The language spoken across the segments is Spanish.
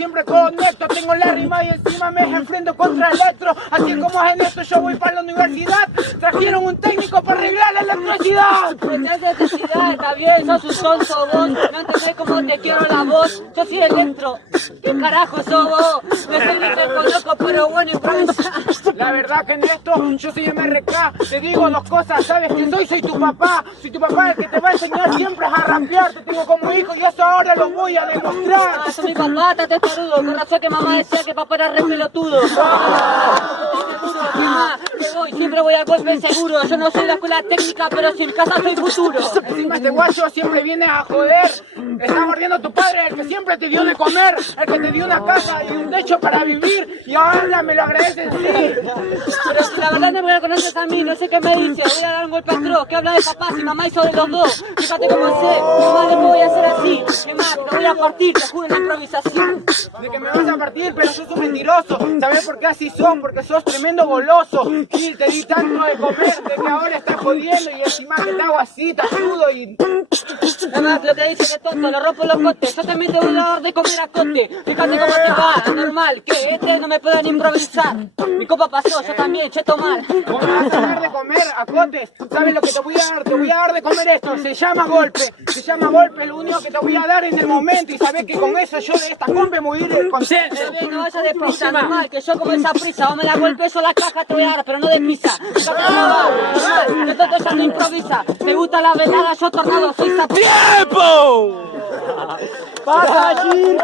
siempre conecto. Tengo la rima y encima me enfrento contra electro. Así como es en esto, yo voy para la universidad. Trajeron un técnico para arreglar la electricidad. Tenés electricidad, está bien, sos un sonso vos. No entendés cómo te quiero la voz. Yo soy electro. ¿Qué carajo sos vos? No sé ni te conozco, pero bueno, improvisa. La verdad que en esto yo soy MRK. Te digo dos cosas, ¿sabes quién soy? Soy tu papá. Soy tu papá el que te va a enseñar siempre a rapear. Te tengo como hijo y eso ahora lo voy a demostrar. Ah, soy mi papá, estate tarudo. Con razón que mamá decía que papá era re pelotudo. Siempre voy a golpe seguro. Yo no soy la escuela técnica, pero si en casa soy futuro. Encima este guacho siempre viene a joder. Está mordiendo a tu padre, el que siempre te dio de comer, el que te dio una casa y un techo para vivir, y ahora me lo agradeces, sí. Pero si la verdad no me lo conoces a mí, no sé qué me dice. Voy a dar un golpe atroz. ¿Qué habla de papá si mamá hizo de los dos? Fíjate cómo sé, mi madre me voy a hacer así. ¿Qué más? Te voy a partir, te juro en la improvisación. De que me vas a partir, pero yo soy mentiroso. ¿Sabes por qué así son? Porque sos tremendo goloso. Gil, te di tanto de comer, de que ahora estás jodiendo y encima que te hago así, te ayudo y... Además, lo que dice que tonto, lo rompo los cotes. Yo también te voy a dar de comer a cote. Fíjate cómo te va, normal, que no me puedan improvisar. Mi copa pasó, yo también, cheto mal. ¿Cómo me vas a dar de comer a cotes? ¿Sabes lo que te voy a dar? Te voy a dar de comer esto, se llama golpe. Se llama golpe, lo único que te voy a dar en el momento. Y sabes que con eso yo de esta compa me voy a ir contento. No vayas de prisa, normal, que yo como esa prisa. O me la golpe eso la caja te voy a dar, pero no de prisa. Fíjate cómo va, normal, de todo ya no improvisa. Te gusta la velada, yo tornado, soy esa... ¡Tiempo! ¡Pasa, Gil!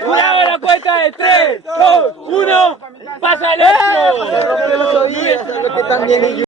Y hago la cuenta de 3, 2, 1, ¡pasa el hecho!